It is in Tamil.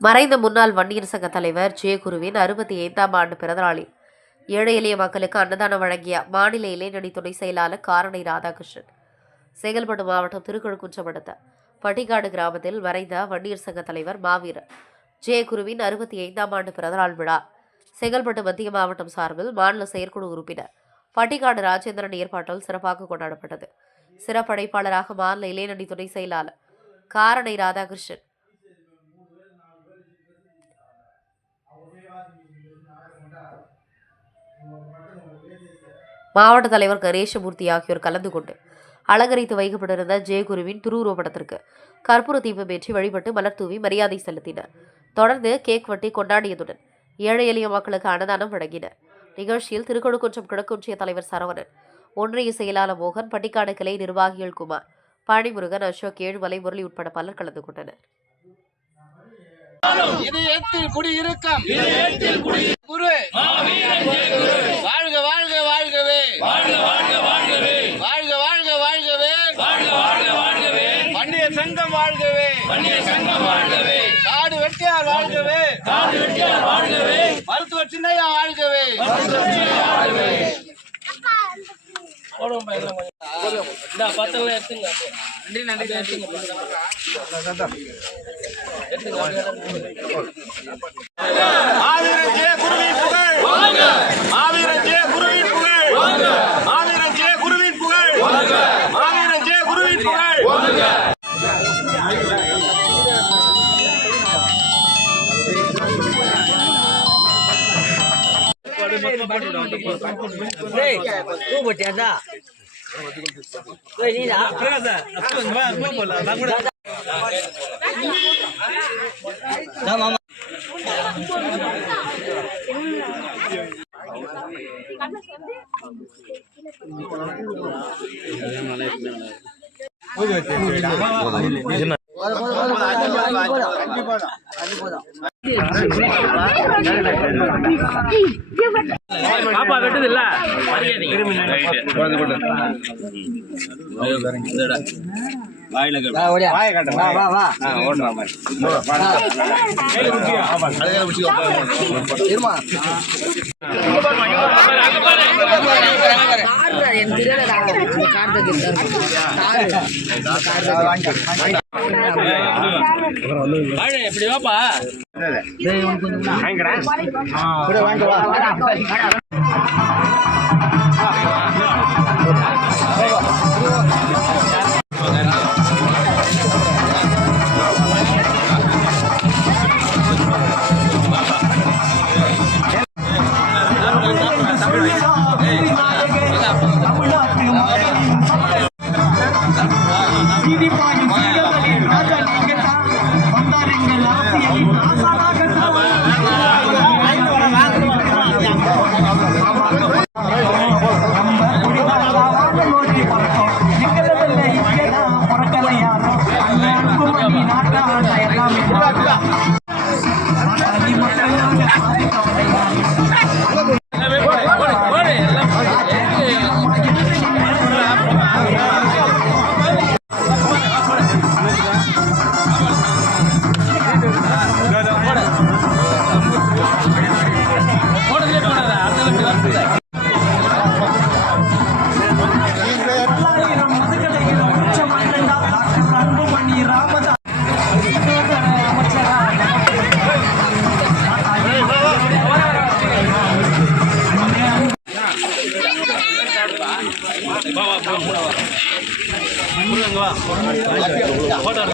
மறைந்த முன்னாள் வன்னியர் சங்க தலைவர் ஜெயகுருவின் 65ஆம் ஆண்டு பிறந்தநாளில் ஏழை எளிய மக்களுக்கு அன்னதானம் வழங்கிய மாநில இளைஞரணி துணை செயலாளர் காரணை ராதாகிருஷ்ணன் செங்கல்பட்டு மாவட்டம் திருக்கழுக்குன்றம் அடுத்த பட்டிக்காடு கிராமத்தில் மறைந்த வன்னியர் சங்க தலைவர் மாவீரர் ஜெயகுருவின் 65ஆம் ஆண்டு பிறந்தநாள் விழா செங்கல்பட்டு மத்திய மாவட்டம் சார்பில் மாநில செயற்குழு உறுப்பினர் பட்டிக்காடு ராஜேந்திரன் ஏற்பாட்டில் சிறப்பாக கொண்டாடப்பட்டது. சிறப்படைப்பாளராக மாநில இளைஞரணி துணை செயலாளர் காரணை ராதாகிருஷ்ணன், மாவட்ட தலைவர் கணேசமூர்த்தி ஆகியோர் கலந்து கொண்டு அலங்கரித்து வைக்கப்பட்டிருந்த ஜெயகுருவின் திருவுருவப்படத்திற்கு கற்பூர தீபம் ஏற்றி வழிபட்டு மலர் தூவி மரியாதை செலுத்தினர். தொடர்ந்து கேக் வெட்டி கொண்டாடியதுடன் ஏழை எளிய மக்களுக்கு அன்னதானம் வழங்கினர். நிகழ்ச்சியில் திருக்கழுக்குன்றம் கிழக்கொன்றிய தலைவர் சரவணன், ஒன்றிய செயலாளர் மோகன், பட்டிக்காடு கிளை நிர்வாகிகள் குமார், பழனிமுருகன், அசோக், ஏழுமலை, முரளி உட்பட பலர் கலந்து கொண்டனர். வாழ்க வாழ்க வாழ்கவே, வாழ்க வாழ்க வாழ்கவே, வாழ்க வாழ்க வாழ்கவே, வாழ்க வாழ்க வாழ்கவே, வன்னியர் சங்கம் வாழ்கவே, வன்னியர் சங்கம் வாழ்கவே, காடு வெட்டியார் வாழ்கவே, காடு வெட்டியார் வாழ்கவே, மருத்துவர் சின்னையா வாழ்கவே, மருத்துவர் சின்னையா வாழ்கவே. பாப்பா வெட்டுது இல்ல எப்படி வாப்பா போட்டோ